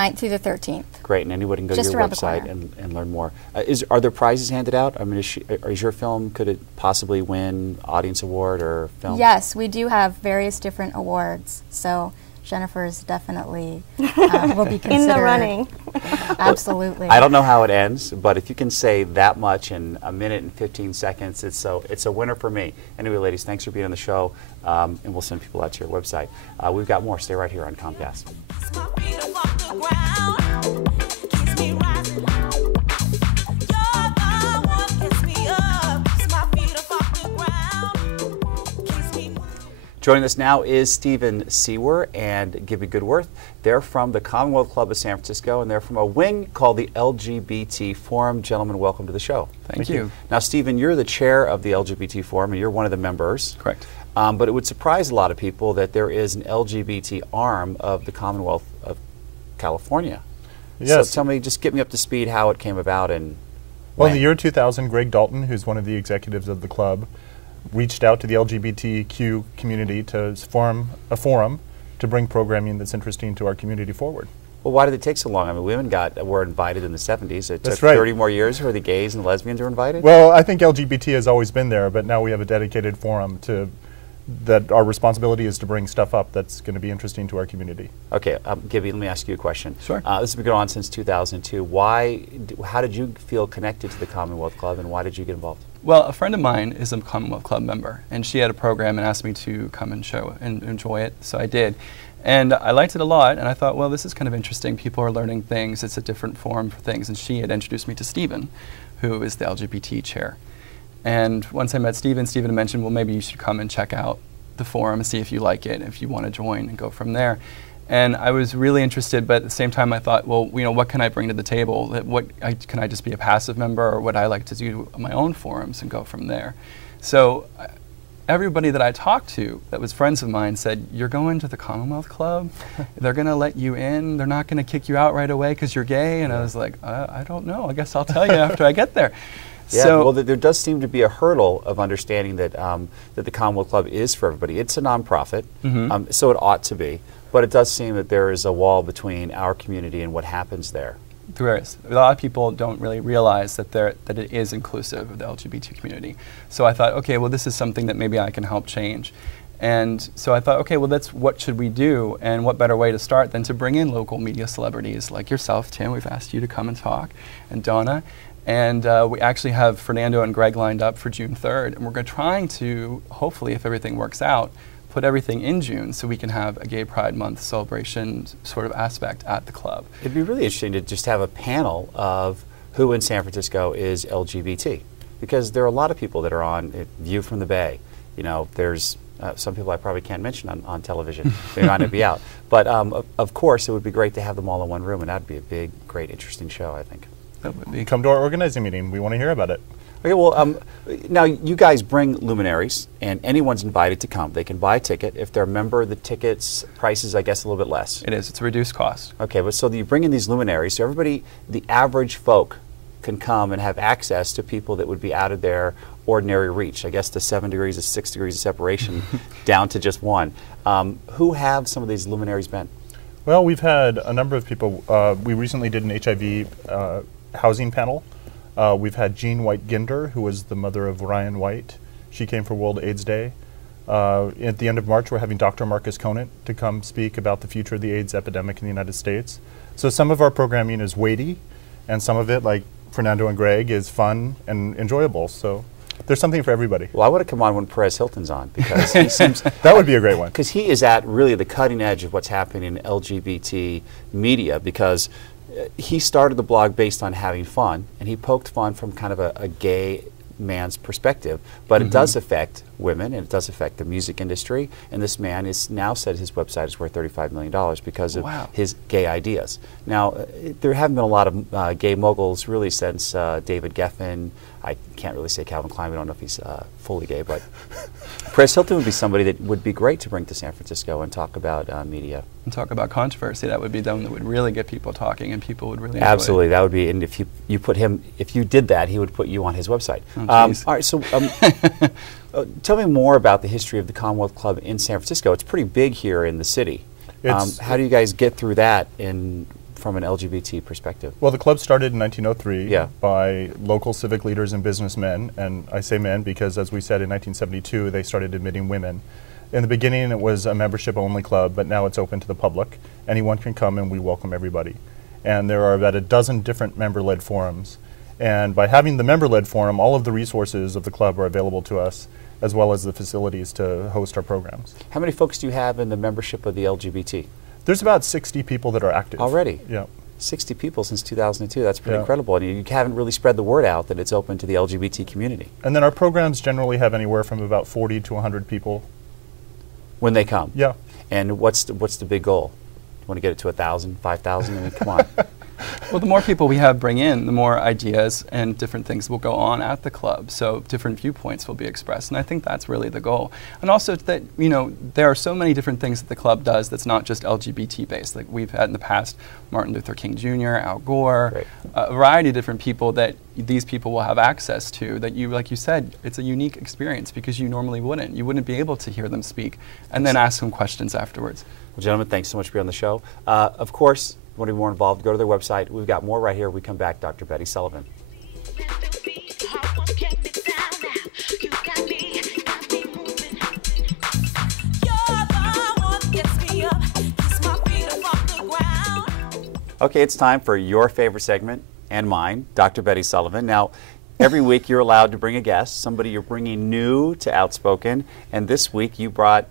9th through the 13th. Great, and anyone can go to your website and learn more. Are there prizes handed out? I mean, is your film, could it possibly win Audience Award or film? Yes, we do have various different awards, so Jennifer is definitely will be considered. In the running. Absolutely. I don't know how it ends, but if you can say that much in a minute and 15 seconds, it's a winner for me. Anyway, ladies, thanks for being on the show, and we'll send people out to your website. We've got more. Stay right here on Comcast. Joining us now is Stephen Seawer and Gibby Goodworth. They're from the Commonwealth Club of San Francisco, and they're from a wing called the LGBT Forum. Gentlemen, welcome to the show. Thank you. Now, Stephen, you're the chair of the LGBT Forum, and you're one of the members. Correct. But it would surprise a lot of people that there is an LGBT arm of the Commonwealth of California. Yes. So tell me, just get me up to speed how it came about and Well, in the year 2000, Greg Dalton, who's one of the executives of the club, reached out to the LGBTQ community to form a forum to bring programming that's interesting to our community forward. Well, why did it take so long? I mean, women were invited in the 70s. It took That's right. 30 more years for the gays and lesbians were invited? Well, I think LGBT has always been there, but now we have a dedicated forum that our responsibility is to bring stuff up that's going to be interesting to our community. Okay, Gibby, let me ask you a question. Sure. This has been going on since 2002. How did you feel connected to the Commonwealth Club, and why did you get involved? Well, a friend of mine is a Commonwealth Club member, and she had a program and asked me to come and show and enjoy it, so I did. And I liked it a lot, and I thought, well, this is kind of interesting. People are learning things. It's a different forum for things. And she had introduced me to Stephen, who is the LGBT chair. And once I met Stephen mentioned, well, maybe you should come and check out the forum and see if you like it, if you want to join, and go from there. And I was really interested, but at the same time I thought, well, what can I bring to the table? Can I just be a passive member, or would I like to do my own forums and go from there? So everybody that I talked to that was friends of mine said, you're going to the Commonwealth Club? They're going to let you in? They're not going to kick you out right away because you're gay? And I was like, I don't know. I guess I'll tell you after I get there. Yeah, So, well, there does seem to be a hurdle of understanding that that the Commonwealth Club is for everybody. It's a nonprofit, so it ought to be. But it does seem that there is a wall between our community and what happens there. There is. A lot of people don't really realize that it is inclusive of the LGBT community. So I thought, okay, well, this is something that maybe I can help change. And so I thought, okay, well, what should we do? And what better way to start than to bring in local media celebrities like yourself, Tim. We've asked you to come and talk, and Donna. And we actually have Fernando and Greg lined up for June 3rd. And we're trying to, hopefully, if everything works out, put everything in June so we can have a Gay Pride Month celebration sort of aspect at the club. It'd be really interesting to just have a panel of who in San Francisco is LGBT, because there are a lot of people that are on View from the Bay. You know, there's some people I probably can't mention on television. They might not be out. But of course, it would be great to have them all in one room, and that'd be a big, great, interesting show, I think. That would be. Come to our organizing meeting. We want to hear about it. Okay, well, now you guys bring luminaries, and anyone's invited to come. They can buy a ticket. If they're a member, the tickets price is, I guess, a little bit less. It is. It's a reduced cost. Okay, but so you bring in these luminaries, so everybody, the average folk, can come and have access to people that would be out of their ordinary reach. I guess the 7 degrees or 6 degrees of separation down to just one. Who have some of these luminaries been? Well, we've had a number of people. We recently did an HIV housing panel. We've had Jean White-Ginder, who was the mother of Ryan White. She came for World AIDS Day. At the end of March, we're having Dr. Marcus Conant to come speak about the future of the AIDS epidemic in the United States. So some of our programming is weighty, and some of it, like Fernando and Greg, is fun and enjoyable. So there's something for everybody. Well, I want to come on when Perez Hilton's on, because he seems... That would be a great one. Because he is at really the cutting edge of what's happening in LGBT media, because he started the blog based on having fun, and he poked fun from kind of a gay man's perspective, but it does affect women, and it does affect the music industry, and this man is now said his website is worth $35 million because of his gay ideas. Now, there haven't been a lot of gay moguls really since David Geffen. I can't really say Calvin Klein. I don't know if he's fully gay, but Perez Hilton would be somebody that would be great to bring to San Francisco and talk about media. And talk about controversy. That would be the one that would really get people talking, and people would really enjoy Absolutely, it. That would be, and if you put him, if you did that, he would put you on his website. Oh, all right, so tell me more about the history of the Commonwealth Club in San Francisco. It's pretty big here in the city. How do you guys get through that from an LGBT perspective? Well, the club started in 1903 Yeah. by local civic leaders and businessmen, and I say men because, as we said, in 1972 they started admitting women. In the beginning it was a membership-only club, but now it's open to the public. Anyone can come and we welcome everybody. And there are about a dozen different member-led forums. And by having the member-led forum, all of the resources of the club are available to us, as well as the facilities to host our programs. How many folks do you have in the membership of the LGBT? There's about 60 people that are active. Already? Yeah. 60 people since 2002. That's pretty Yeah. incredible. And you haven't really spread the word out that it's open to the LGBT community. And then our programs generally have anywhere from about 40 to 100 people. When they come? Yeah. And what's the big goal? You want to get it to 1,000, 5,000? I mean, come on. Well, the more people we have bring in, the more ideas and different things will go on at the club. So different viewpoints will be expressed, and I think that's really the goal. And also that, you know, there are so many different things that the club does that's not just LGBT based. Like we've had in the past Martin Luther King Jr., Al Gore, Right. a variety of different people that these people will have access to that you, like you said, it's a unique experience because you normally wouldn't. You wouldn't be able to hear them speak and then ask them questions afterwards. Well, gentlemen, thanks so much for being on the show. Of course, if you want to be more involved, go to their website. We've got more right here. We come back, Dr. Betty Sullivan. Okay, it's time for your favorite segment and mine, Dr. Betty Sullivan. Now, every week you're allowed to bring a guest, somebody you're bringing new to Outspoken, and this week you brought